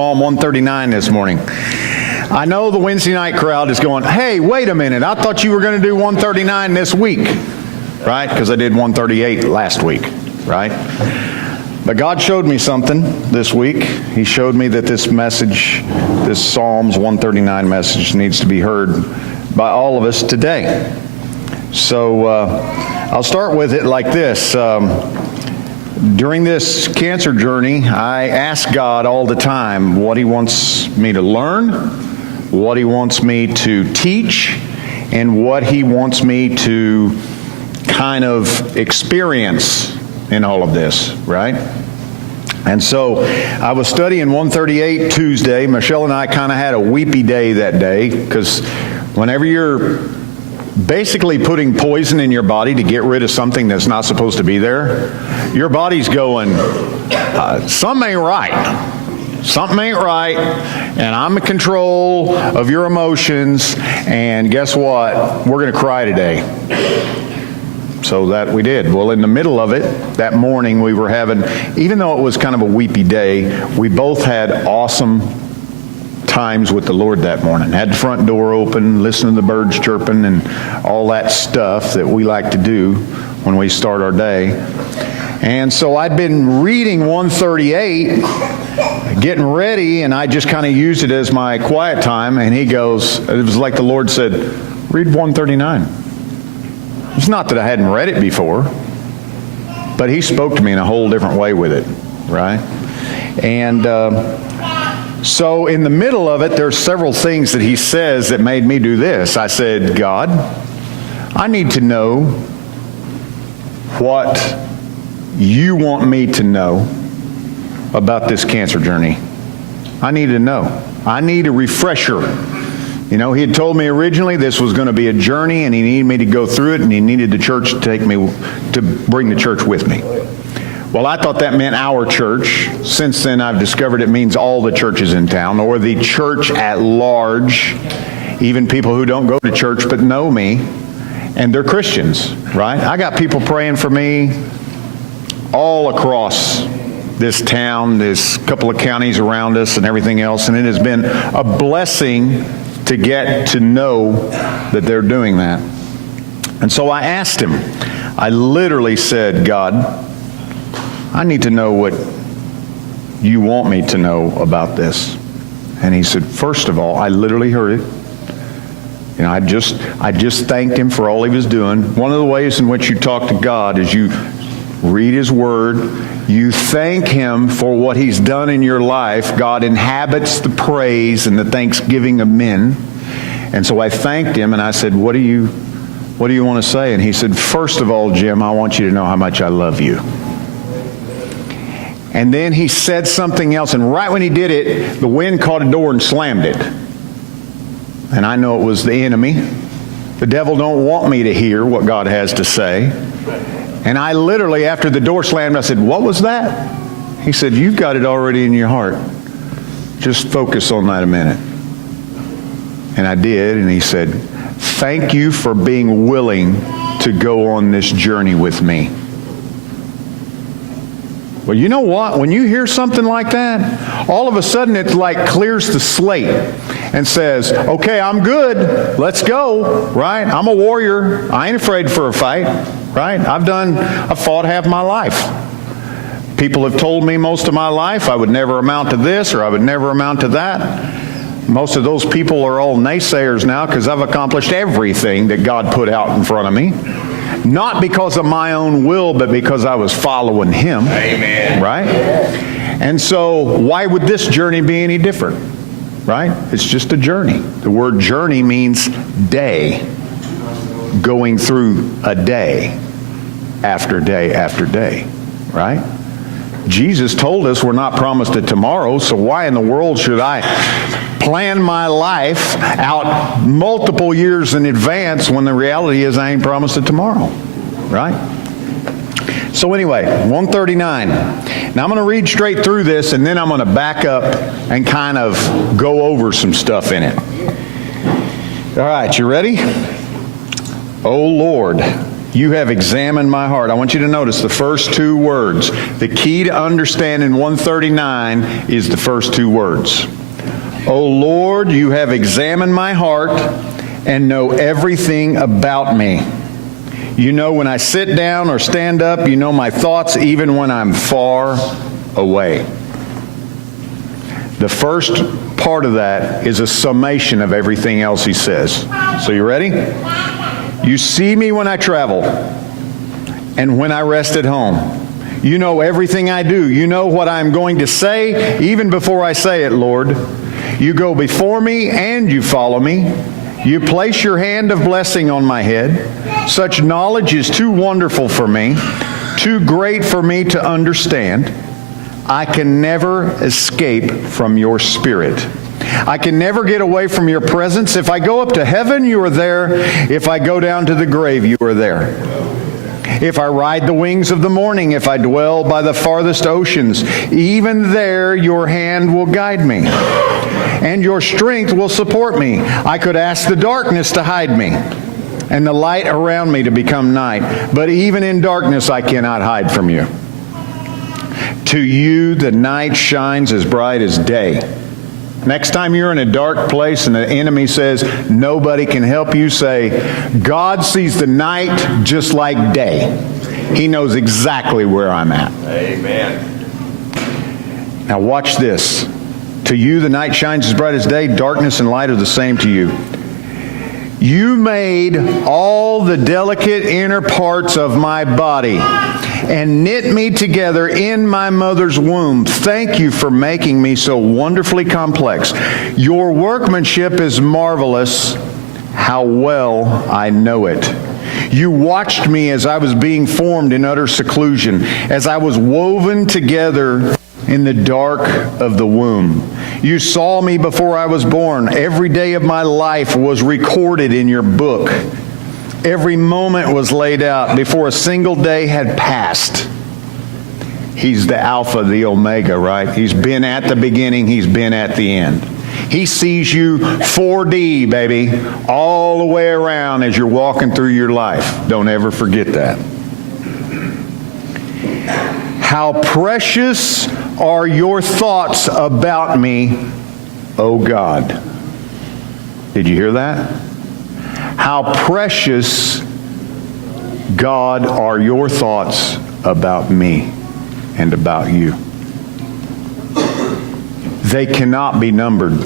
Psalm 139 this morning. I know the Wednesday night crowd is going, hey, wait a minute, I thought you were going to do 139 this week, right? Because I did 138 last week, right? But God showed me something this week. He showed me that this message, this Psalms 139 message, needs to be heard by all of us today. So I'll start with it like this. During this cancer journey, I ask God all the time what He wants me to learn, what He wants me to teach, and what He wants me to kind of experience in all of this, right? And so I was studying 138 Tuesday. Michelle and I kind of had a weepy day that day because whenever you're basically putting poison in your body to get rid of something that's not supposed to be there, your body's going, something ain't right. Something ain't right, and I'm in control of your emotions, and guess what? We're going to cry today. So that we did. Well, in the middle of it, that morning we were having, even though it was kind of a weepy day, we both had awesome times with the Lord that morning. Had the front door open, listening to the birds chirping and all that stuff that we like to do when we start our day. And so I'd been reading 138, getting ready, and I just kind of used it as my quiet time, and he goes, it was like the Lord said, read 139. It's not that I hadn't read it before, but he spoke to me in a whole different way with it, right? And so in the middle of it, there's several things that he says that made me do this. I said, God, I need to know what you want me to know about this cancer journey. I need to know. I need a refresher. You know, he had told me originally this was going to be a journey and he needed me to go through it and he needed the church to take me, to bring the church with me. Well, I thought that meant our church. Since then, I've discovered it means all the churches in town, or the church at large, even people who don't go to church but know me, and they're Christians, right? I got people praying for me all across this town, this couple of counties around us and everything else, and it has been a blessing to get to know that they're doing that. And so I asked him, I literally said, God, I need to know what you want me to know about this. And he said, first of all, I literally heard it. You know, I just thanked him for all he was doing. One of the ways in which you talk to God is you read his word, you thank him for what he's done in your life. God inhabits the praise and the thanksgiving of men. And so I thanked him and I said, what do you want to say? And he said, first of all, Jim, I want you to know how much I love you. And then he said something else, and right when he did it, the wind caught a door and slammed it. And I know it was the enemy. The devil don't want me to hear what God has to say. And I literally, after the door slammed, I said, what was that? He said, you've got it already in your heart. Just focus on that a minute. And I did, and he said, thank you for being willing to go on this journey with me. Well, you know what? When you hear something like that, all of a sudden it like clears the slate and says, okay, I'm good. Let's go, right? I'm a warrior. I ain't afraid for a fight, right? I've fought half my life. People have told me most of my life I would never amount to this or I would never amount to that. Most of those people are all naysayers now because I've accomplished everything that God put out in front of me. Not because of my own will, but because I was following him. Amen. Right? And so why would this journey be any different? Right? It's just a journey. The word journey means day. Going through a day after day after day. Right? Jesus told us we're not promised a tomorrow, so why in the world should I plan my life out multiple years in advance when the reality is I ain't promised a tomorrow, right? So anyway, 139. Now I'm going to read straight through this and then I'm going to back up and kind of go over some stuff in it. All right, you ready? O Lord, You have examined my heart. I want you to notice the first two words. The key to understanding 139 is the first two words. O Lord, you have examined my heart and know everything about me. You know when I sit down or stand up. You know my thoughts even when I'm far away. The first part of that is a summation of everything else he says. So you ready? You see me when I travel and when I rest at home. You know everything I do. You know what I'm going to say even before I say it, Lord. You go before me and you follow me. You place your hand of blessing on my head. Such knowledge is too wonderful for me, too great for me to understand. I can never escape from your spirit. I can never get away from your presence. If I go up to heaven, you are there. If I go down to the grave, you are there. If I ride the wings of the morning, if I dwell by the farthest oceans, even there your hand will guide me, and your strength will support me. I could ask the darkness to hide me, and the light around me to become night. But even in darkness I cannot hide from you. To you the night shines as bright as day. Next time you're in a dark place and the enemy says nobody can help you, say, God sees the night just like day. He knows exactly where I'm at. Amen. Now watch this. To you the night shines as bright as day. Darkness and light are the same to you. You made all the delicate inner parts of my body and knit me together in my mother's womb. Thank you for making me so wonderfully complex. Your workmanship is marvelous. How well I know it. You watched me as I was being formed in utter seclusion, as I was woven together in the dark of the womb. You saw me before I was born. Every day of my life was recorded in your book. Every moment was laid out before a single day had passed. He's the Alpha, the Omega, right? He's been at the beginning. He's been at the end. He sees you 4D, baby, all the way around as you're walking through your life. Don't ever forget that. How precious are your thoughts about me, O God. Did you hear that? How precious, God, are your thoughts about me and about you. They cannot be numbered.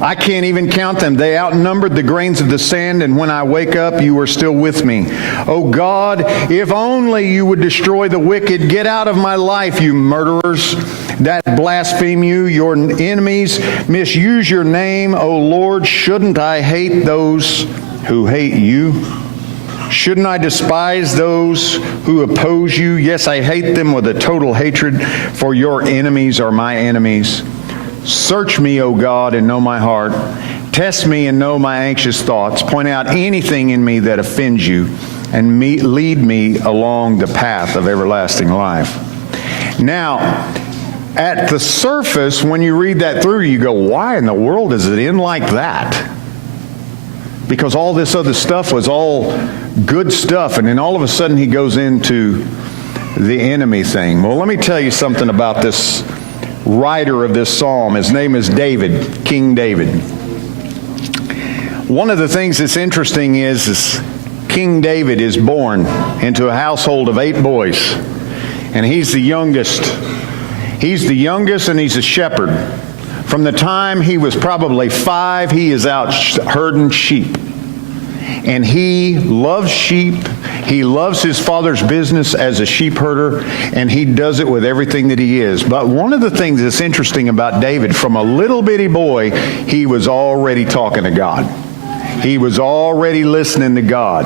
I can't even count them. They outnumbered the grains of the sand, and when I wake up, you are still with me. Oh God, if only you would destroy the wicked. Get out of my life, you murderers that blaspheme you. Your enemies misuse your name. Oh Lord, shouldn't I hate those who hate you? Shouldn't I despise those who oppose you? Yes, I hate them with a total hatred, for your enemies are my enemies. Search me, O God, and know my heart. Test me and know my anxious thoughts. Point out anything in me that offends you, and lead me along the path of everlasting life. Now, at the surface, when you read that through, you go, why in the world is it in like that? Because all this other stuff was all good stuff, and then all of a sudden he goes into the enemy thing. Well, let me tell you something about this writer of this psalm. His name is David, King David. One of the things that's interesting is King David is born into a household of 8 boys, and he's the youngest. He's the youngest, and he's a shepherd. From the time he was probably 5, he is out herding sheep. And he loves sheep. He loves his father's business as a sheep herder, and he does it with everything that he is. But one of the things that's interesting about David, from a little bitty boy, he was already talking to God. He was already listening to God.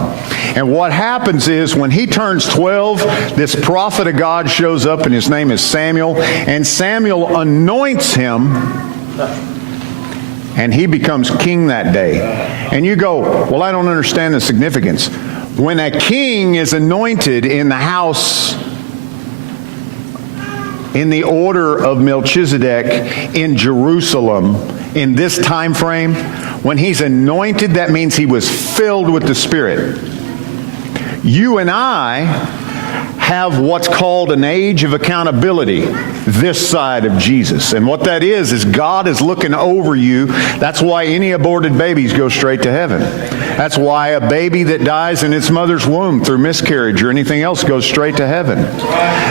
And what happens is when he turns 12, this prophet of God shows up, and his name is Samuel, and Samuel anoints him, and he becomes king that day. And you go, well, I don't understand the significance. When a king is anointed in the house, in the order of Melchizedek in Jerusalem, in this time frame, when he's anointed, that means he was filled with the Spirit. You and I have what's called an age of accountability this side of Jesus. And what that is God is looking over you. That's why any aborted babies go straight to heaven. That's why a baby that dies in its mother's womb through miscarriage or anything else goes straight to heaven.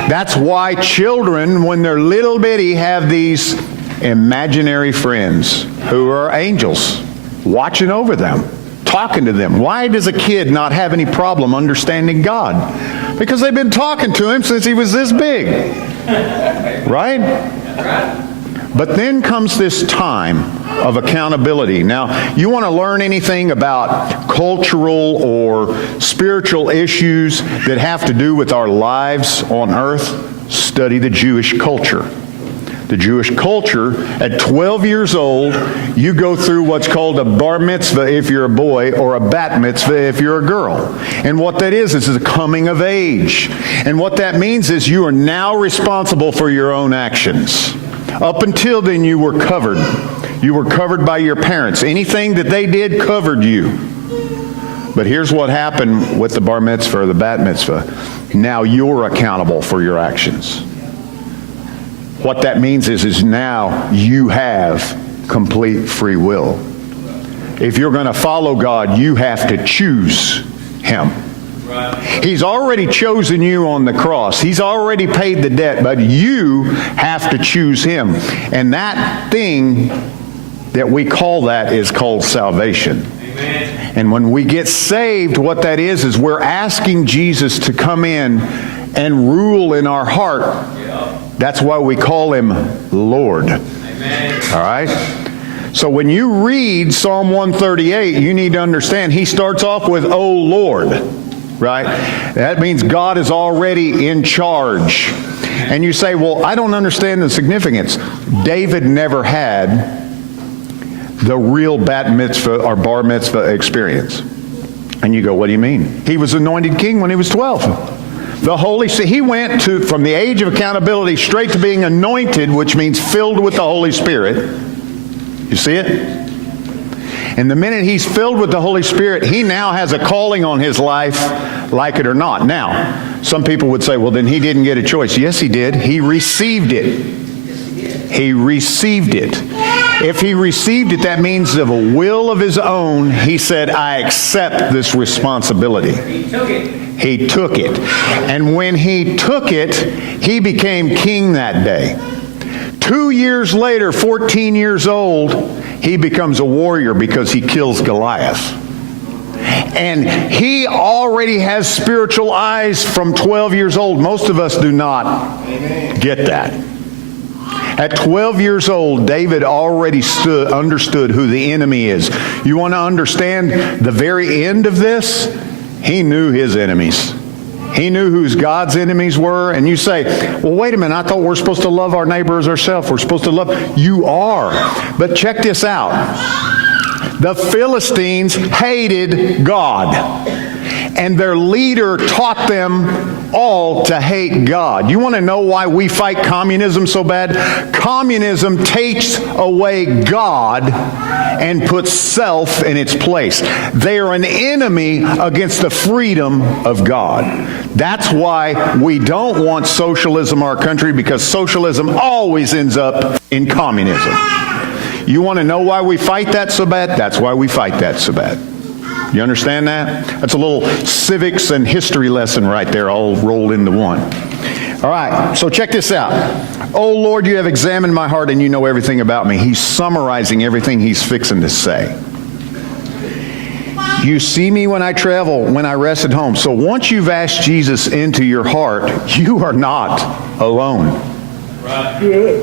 That's why children, when they're little bitty, have these imaginary friends who are angels watching over them, talking to them. Why does a kid not have any problem understanding God? Because they've been talking to him since he was this big. Right? But then comes this time of accountability. Now, you want to learn anything about cultural or spiritual issues that have to do with our lives on earth? Study the Jewish culture. The Jewish culture, at 12 years old, you go through what's called a bar mitzvah if you're a boy, or a bat mitzvah if you're a girl. And what that is a coming of age. And what that means is you are now responsible for your own actions. Up until then, you were covered. You were covered by your parents. Anything that they did covered you. But here's what happened with the bar mitzvah or the bat mitzvah. Now you're accountable for your actions. What that means is now you have complete free will. If you're going to follow God, you have to choose Him. He's already chosen you on the cross. He's already paid the debt, but you have to choose Him. And that thing that we call that is called salvation. Amen. And when we get saved, what that is we're asking Jesus to come in and rule in our heart. That's why we call Him Lord. Amen. All right? So when you read Psalm 138, you need to understand He starts off with, "O Lord." Right? That means God is already in charge. And you say, well, I don't understand the significance. David never had the real bat mitzvah or bar mitzvah experience. And you go, what do you mean? He was anointed king when he was 12. He went from the age of accountability straight to being anointed, which means filled with the Holy Spirit. You see it? And the minute he's filled with the Holy Spirit, he now has a calling on his life, like it or not. Now, some people would say, well, then he didn't get a choice. Yes, he did. He received it. He received it. If he received it, that means of a will of his own, he said, I accept this responsibility. He took it. He took it. And when he took it, he became king that day. 2 years later, 14 years old, he becomes a warrior because he kills Goliath. And he already has spiritual eyes from 12 years old. Most of us do not get that. At 12 years old, David already understood who the enemy is. You want to understand the very end of this? He knew his enemies. He knew who God's enemies were. And you say, well, wait a minute, I thought we're supposed to love our neighbor as ourselves. We're supposed to love. You are. But check this out. The Philistines hated God. And their leader taught them all to hate God. You want to know why we fight communism so bad? Communism takes away God and puts self in its place. They are an enemy against the freedom of God. That's why we don't want socialism in our country, because socialism always ends up in communism. You want to know why we fight that so bad? That's why we fight that so bad. You understand that? That's a little civics and history lesson right there, all rolled into one. All right, so check this out. Oh, Lord, you have examined my heart and you know everything about me. He's summarizing everything he's fixing to say. You see me when I travel, when I rest at home. So once you've asked Jesus into your heart, you are not alone.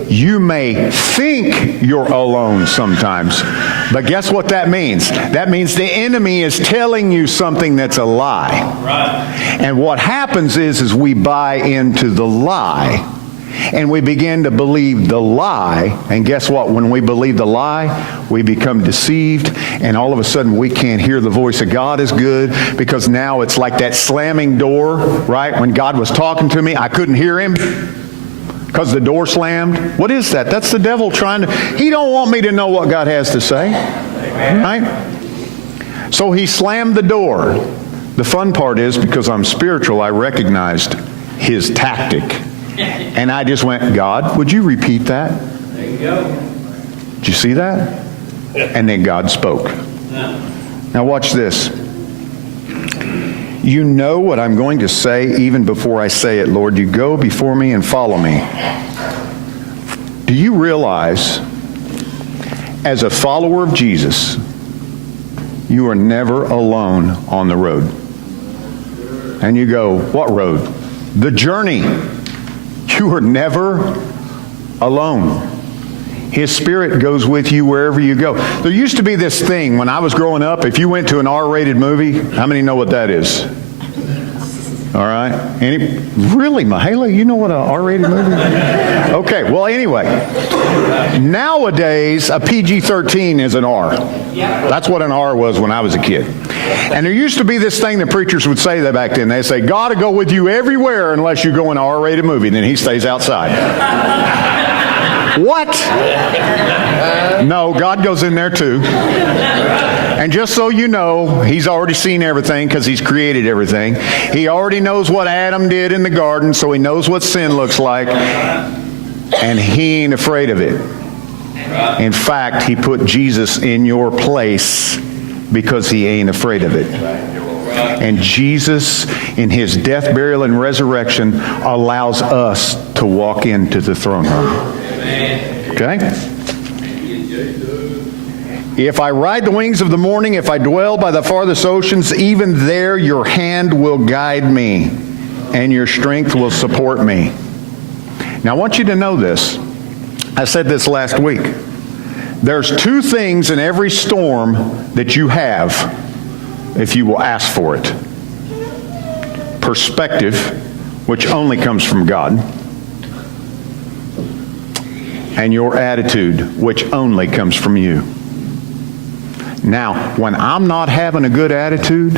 You may think you're alone sometimes, but guess what that means? That means the enemy is telling you something that's a lie. And what happens is we buy into the lie, and we begin to believe the lie. And guess what? When we believe the lie, we become deceived, and all of a sudden we can't hear the voice of God as good, because now it's like that slamming door, right? When God was talking to me, I couldn't hear Him because the door slammed. What is that? That's the devil trying to... He don't want me to know what God has to say. Right? So he slammed the door. The fun part is, because I'm spiritual, I recognized his tactic. And I just went, God, would you repeat that? There you go. Did you see that? And then God spoke. Now watch this. You know what I'm going to say even before I say it, Lord. You go before me and follow me. Do you realize, as a follower of Jesus, you are never alone on the road? And you go, what road? The journey. You are never alone. His Spirit goes with you wherever you go. There used to be this thing when I was growing up, if you went to an R-rated movie, how many know what that is? All right. Really, Mahala, you know what an R-rated movie is? Okay, well, anyway. Nowadays, a PG-13 is an R. That's what an R was when I was a kid. And there used to be this thing that preachers would say that back then. They'd say, God will go with you everywhere unless you go in an R-rated movie. Then he stays outside. What? No, God goes in there too. And just so you know, he's already seen everything because he's created everything. He already knows what Adam did in the garden, so he knows what sin looks like. And he ain't afraid of it. In fact, he put Jesus in your place because he ain't afraid of it. And Jesus, in his death, burial, and resurrection, allows us to walk into the throne room. Okay? If I ride the wings of the morning, if I dwell by the farthest oceans, even there your hand will guide me, and your strength will support me. Now I want you to know this. I said this last week. There's two things in every storm that you have if you will ask for it. Perspective, which only comes from God, and your attitude, which only comes from you. Now, when I'm not having a good attitude,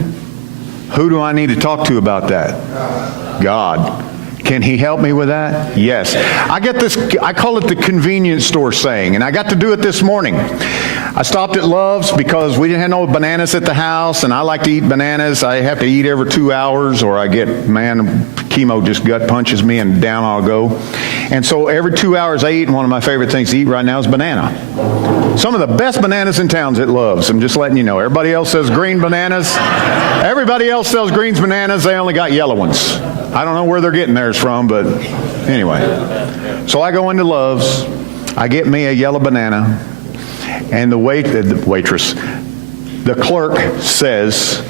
who do I need to talk to about that? God. Can he help me with that? Yes. I get this, I call it the convenience store saying, and I got to do it this morning. I stopped at Love's because we didn't have no bananas at the house, and I like to eat bananas. I have to eat every 2 hours, or I get, chemo just gut punches me and down I'll go. And so every 2 hours I eat, and one of my favorite things to eat right now is banana. Some of the best bananas in town's at Love's. I'm just letting you know. Everybody else says green bananas. Everybody else sells green bananas. They only got yellow ones. I don't know where they're getting theirs from, but anyway. So I go into Love's. I get me a yellow banana. And the waitress, the clerk says,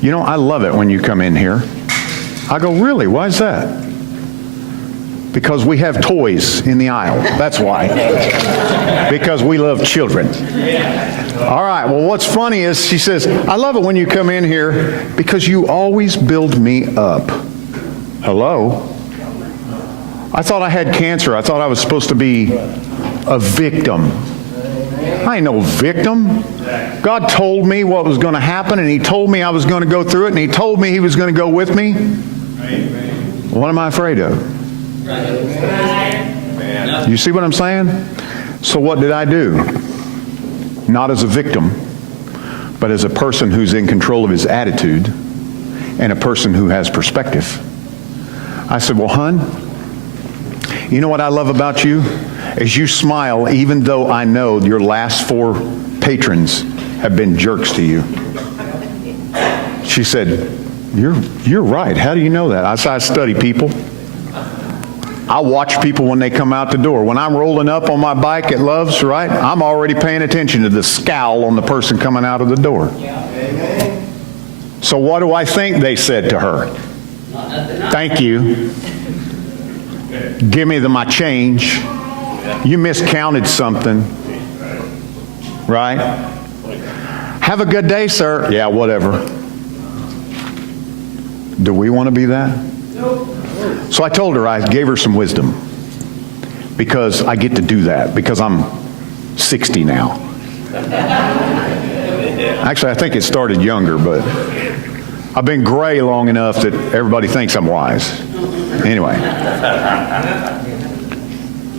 you know, I love it when you come in here. I go, really? Why is that? Because we have toys in the aisle. That's why. Because we love children. All right, well, what's funny is she says, I love it when you come in here because you always build me up. Hello? I thought I had cancer. I thought I was supposed to be a victim. I ain't no victim. God told me what was going to happen, and he told me I was going to go through it, and he told me he was going to go with me. What am I afraid of? You see what I'm saying? So what did I do? Not as a victim, but as a person who's in control of his attitude and a person who has perspective. I said, well, hon, you know what I love about you? Is you smile even though I know your last 4 patrons have been jerks to you. She said, you're right. How do you know that? I said, I study people. I watch people when they come out the door. When I'm rolling up on my bike at Love's, right, I'm already paying attention to the scowl on the person coming out of the door. So what do I think they said to her? Thank you. Give me my change. You miscounted something. Right? Have a good day, sir. Yeah, whatever. Do we want to be that? So I told her, I gave her some wisdom. Because I get to do that. Because I'm 60 now. Actually, I think it started younger, but I've been gray long enough that everybody thinks I'm wise. Anyway.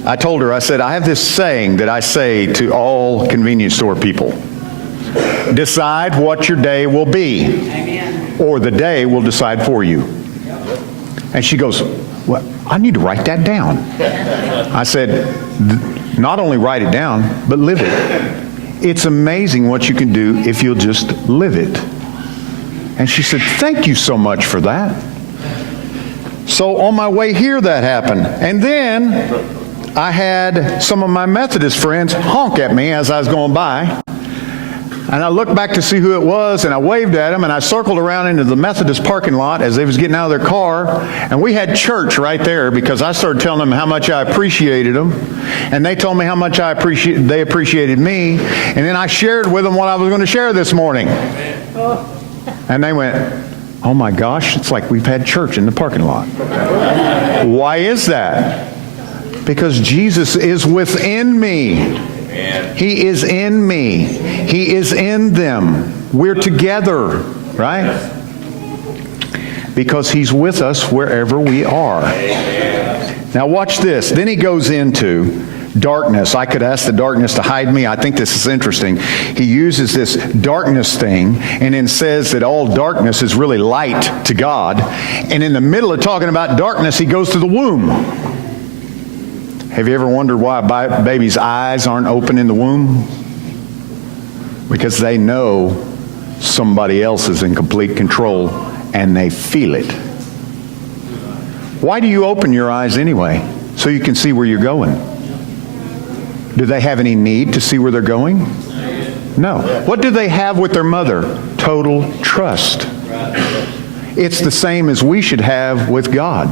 I told her, I said, I have this saying that I say to all convenience store people. Decide what your day will be. Amen. or the day will decide for you. And she goes, well, I need to write that down. I said, not only write it down, but live it. It's amazing what you can do if you'll just live it. And she said, thank you so much for that. So on my way here, that happened. And then I had some of my Methodist friends honk at me as I was going by. And I looked back to see who it was, and I waved at them, and I circled around into the Methodist parking lot as they was getting out of their car, and we had church right there because I started telling them how much I appreciated them, and they told me how much they appreciated me, and then I shared with them what I was going to share this morning. And they went, oh my gosh, it's like we've had church in the parking lot. Why is that? Because Jesus is within me. He is in me. He is in them. We're together, right? Because He's with us wherever we are. Now watch this. Then he goes into darkness. I could ask the darkness to hide me. I think this is interesting. He uses this darkness thing and then says that all darkness is really light to God. And in the middle of talking about darkness, he goes to the womb. Have you ever wondered why a baby's eyes aren't open in the womb? Because they know somebody else is in complete control and they feel it. Why do you open your eyes anyway? So you can see where you're going. Do they have any need to see where they're going? No. What do they have with their mother? Total trust. It's the same as we should have with God.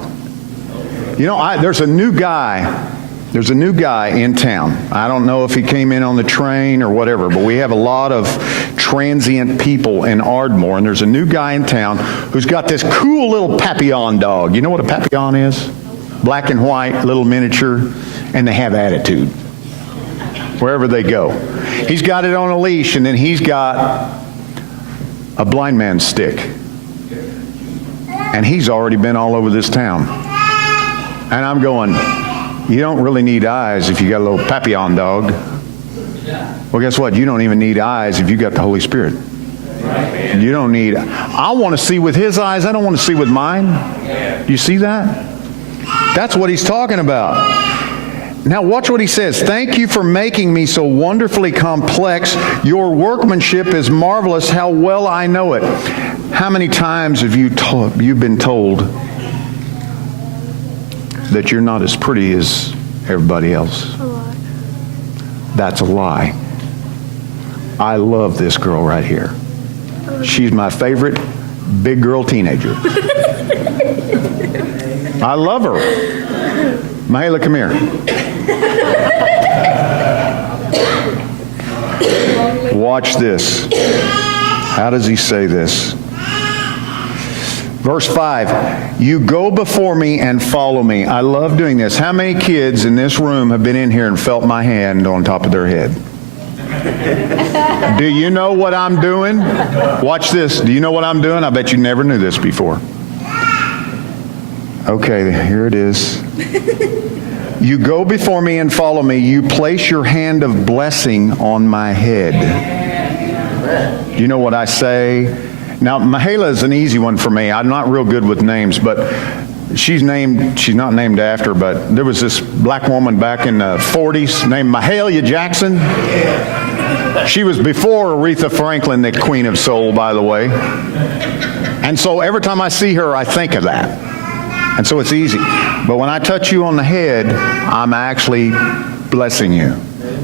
You know, there's a new guy in town. I don't know if he came in on the train or whatever, but we have a lot of transient people in Ardmore, and there's a new guy in town who's got this cool little Papillon dog. You know what a Papillon is? Black and white, little miniature, and they have attitude wherever they go. He's got it on a leash, and then he's got a blind man's stick. And he's already been all over this town. And I'm going, you don't really need eyes if you got a little Papillon dog. Well, guess what? You don't even need eyes if you got the Holy Spirit. You don't need... I want to see with His eyes. I don't want to see with mine. Do you see that? That's what he's talking about. Now watch what he says. Thank you for making me so wonderfully complex. Your workmanship is marvelous. How well I know it. How many times have you've been told that you're not as pretty as everybody else? A lot. That's a lie. I love this girl right here. She's my favorite big girl teenager. I love her. Mahala, come here. Watch this. How does he say this? Verse 5, you go before me and follow me. I love doing this. How many kids in this room have been in here and felt my hand on top of their head? Do you know what I'm doing? Watch this. Do you know what I'm doing? I bet you never knew this before. Okay, here it is. You go before me and follow me. You place your hand of blessing on my head. Do you know what I say? Now, Mahala is an easy one for me. I'm not real good with names, but she's not named after, but there was this black woman back in the 40s named Mahalia Jackson. She was before Aretha Franklin, the Queen of Soul, by the way. And so every time I see her, I think of that. And so it's easy. But when I touch you on the head, I'm actually blessing you.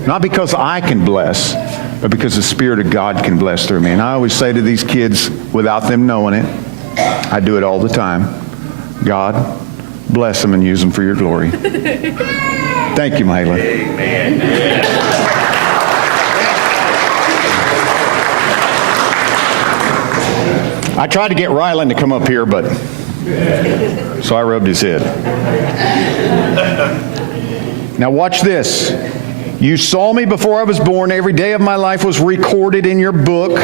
Not because I can bless, but because the Spirit of God can bless through me. And I always say to these kids, without them knowing it, I do it all the time, God, bless them and use them for your glory. Thank you, Mahala. Amen. I tried to get Rylan to come up here, but so I rubbed his head. Now watch this. You saw me before I was born. Every day of my life was recorded in your book.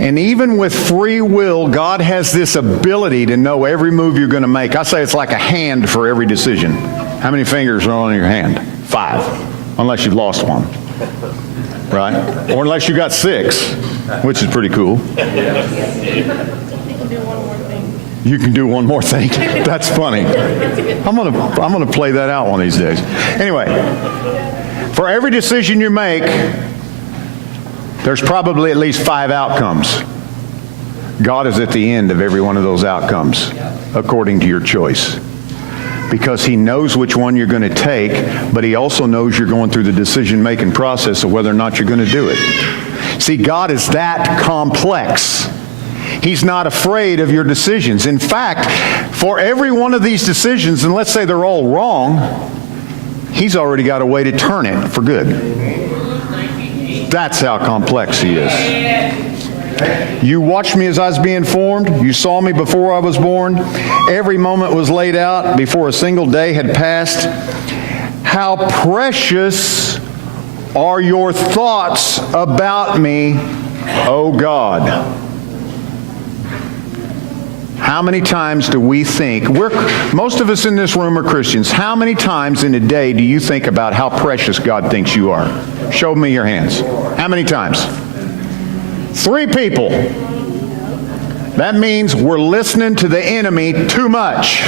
And even with free will, God has this ability to know every move you're going to make. I say it's like a hand for every decision. How many fingers are on your hand? 5, unless you've lost one. Right? Or unless you got 6, which is pretty cool. can do one more thing. You can do one more thing. That's funny. I'm gonna play that out one of these days. Anyway, for every decision you make, there's probably at least 5 outcomes. God is at the end of every one of those outcomes, according to your choice. Because He knows which one you're going to take, but He also knows you're going through the decision-making process of whether or not you're going to do it. See, God is that complex. He's not afraid of your decisions. In fact, for every one of these decisions, and let's say they're all wrong, He's already got a way to turn it for good. That's how complex He is. You watched me as I was being formed. You saw me before I was born. Every moment was laid out before a single day had passed. How precious are your thoughts about me, O God. How many times do we think, most of us in this room are Christians, how many times in a day do you think about how precious God thinks you are? Show me your hands. How many times? 3 people. That means we're listening to the enemy too much.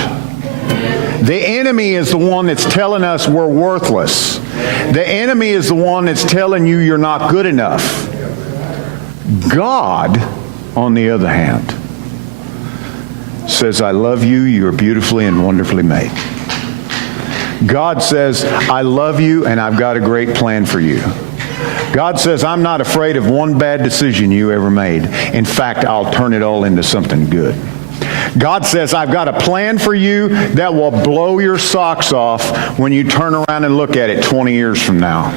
The enemy is the one that's telling us we're worthless. The enemy is the one that's telling you you're not good enough. God, on the other hand, says, I love you, you are beautifully and wonderfully made. God says, I love you and I've got a great plan for you. God says, I'm not afraid of one bad decision you ever made. In fact, I'll turn it all into something good. God says, I've got a plan for you that will blow your socks off when you turn around and look at it 20 years from now.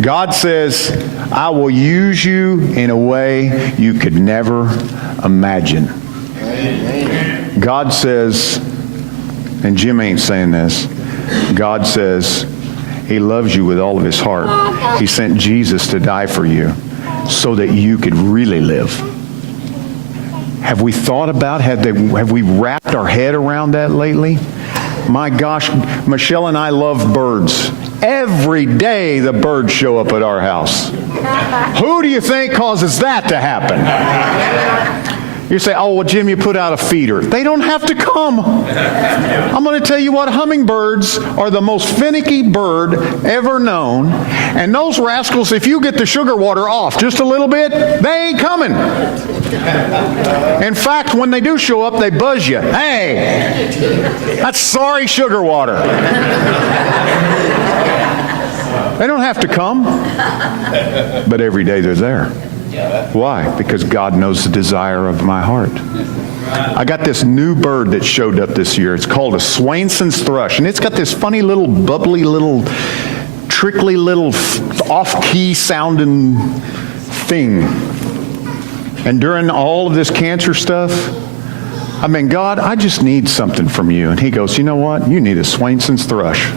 God says, I will use you in a way you could never imagine. God says, and Jim ain't saying this, God says, He loves you with all of His heart. He sent Jesus to die for you so that you could really live. Have we thought about, have we wrapped our head around that lately? My gosh, Michelle and I love birds. Every day the birds show up at our house. Who do you think causes that to happen? You say, oh, well, Jim, you put out a feeder. They don't have to come. I'm going to tell you what, hummingbirds are the most finicky bird ever known. And those rascals, if you get the sugar water off just a little bit, they ain't coming. In fact, when they do show up, they buzz you. Hey, that's sorry sugar water. They don't have to come. But every day they're there. Why? Because God knows the desire of my heart. I got this new bird that showed up this year. It's called a Swainson's thrush. And it's got this funny little, bubbly little, trickly little off-key sounding thing. And during all of this cancer stuff, I mean, God, I just need something from you. And He goes, you know what? You need a Swainson's thrush.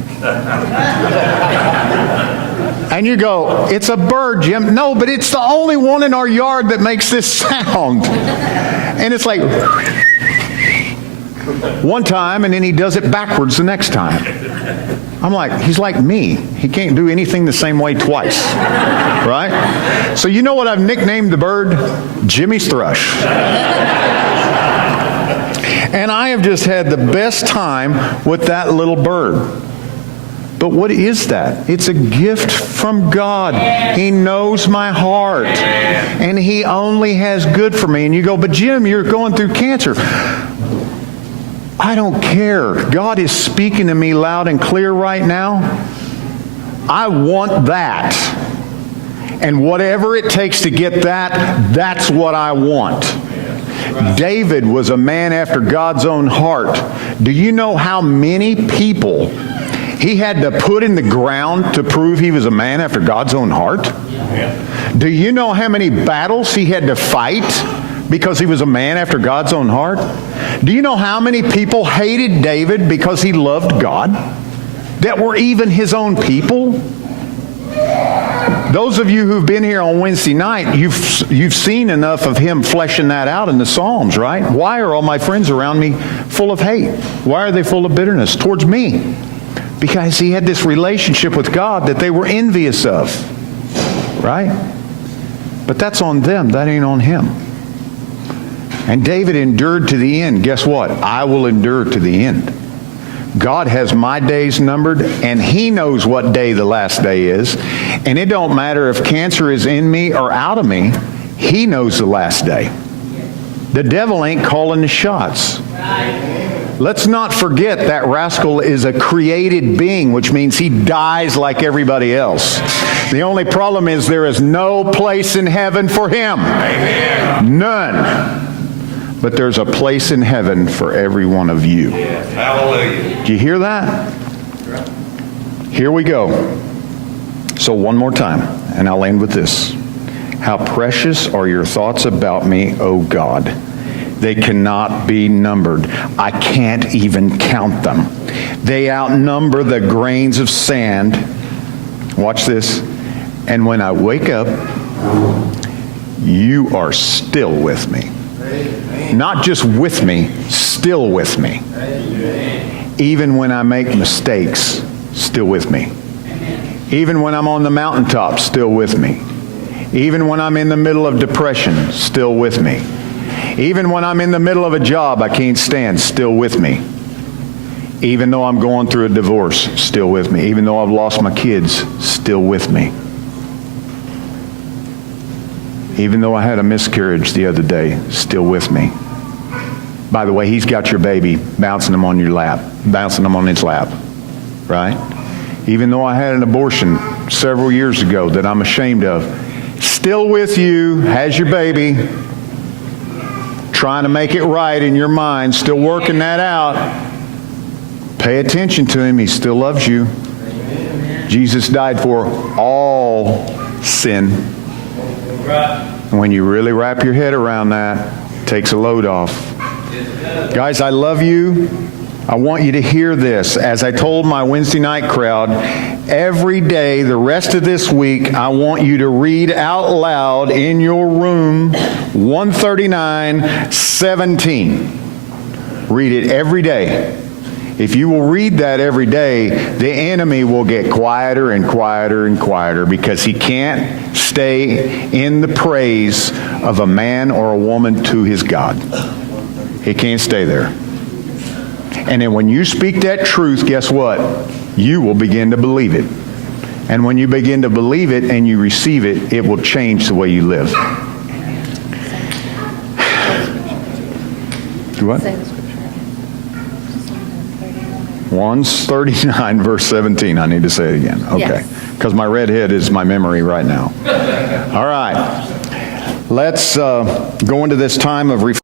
And you go, it's a bird, Jim. No, but it's the only one in our yard that makes this sound. And it's like, one time, and then he does it backwards the next time. I'm like, he's like me. He can't do anything the same way twice. Right? So you know what I've nicknamed the bird? Jimmy's Thrush. And I have just had the best time with that little bird. But what is that? It's a gift from God. He knows my heart. And He only has good for me. And you go, but Jim, you're going through cancer. I don't care. God is speaking to me loud and clear right now. I want that. And whatever it takes to get that, that's what I want. David was a man after God's own heart. Do you know how many people he had to put in the ground to prove he was a man after God's own heart? Do you know how many battles he had to fight because he was a man after God's own heart? Do you know how many people hated David because he loved God? That were even his own people? Those of you who've been here on Wednesday night, you've seen enough of him fleshing that out in the Psalms, right? Why are all my friends around me full of hate? Why are they full of bitterness towards me? Because he had this relationship with God that they were envious of. Right? But that's on them. That ain't on him. And David endured to the end. Guess what? I will endure to the end. God has my days numbered, and He knows what day the last day is. And it don't matter if cancer is in me or out of me. He knows the last day. The devil ain't calling the shots. Let's not forget that rascal is a created being, which means he dies like everybody else. The only problem is there is no place in heaven for him. None. But there's a place in heaven for every one of you. Yes, hallelujah. Do you hear that? Here we go. So one more time, and I'll end with this. How precious are your thoughts about me, O God. They cannot be numbered. I can't even count them. They outnumber the grains of sand. Watch this. And when I wake up, you are still with me. Not just with me, still with me. Even when I make mistakes, still with me. Even when I'm on the mountaintop, still with me. Even when I'm in the middle of depression, still with me. Even when I'm in the middle of a job I can't stand, still with me. Even though I'm going through a divorce, still with me. Even though I've lost my kids, still with me. Even though I had a miscarriage the other day, still with me. By the way, He's got your baby, bouncing them on your lap, bouncing them on His lap, right? Even though I had an abortion several years ago that I'm ashamed of, still with you, has your baby, trying to make it right in your mind, still working that out. Pay attention to Him. He still loves you. Jesus died for all sin. And when you really wrap your head around that, it takes a load off. Guys, I love you. I want you to hear this. As I told my Wednesday night crowd, every day, the rest of this week, I want you to read out loud in your room 139:17. Read it every day. If you will read that every day, the enemy will get quieter and quieter and quieter because he can't stay in the praise of a man or a woman to his God. He can't stay there. And then when you speak that truth, guess what? You will begin to believe it. And when you begin to believe it and you receive it, it will change the way you live. Do what? 139 verse 17. I need to say it again. Okay. Because my red head is my memory right now. All right. Let's go into this time of reflection.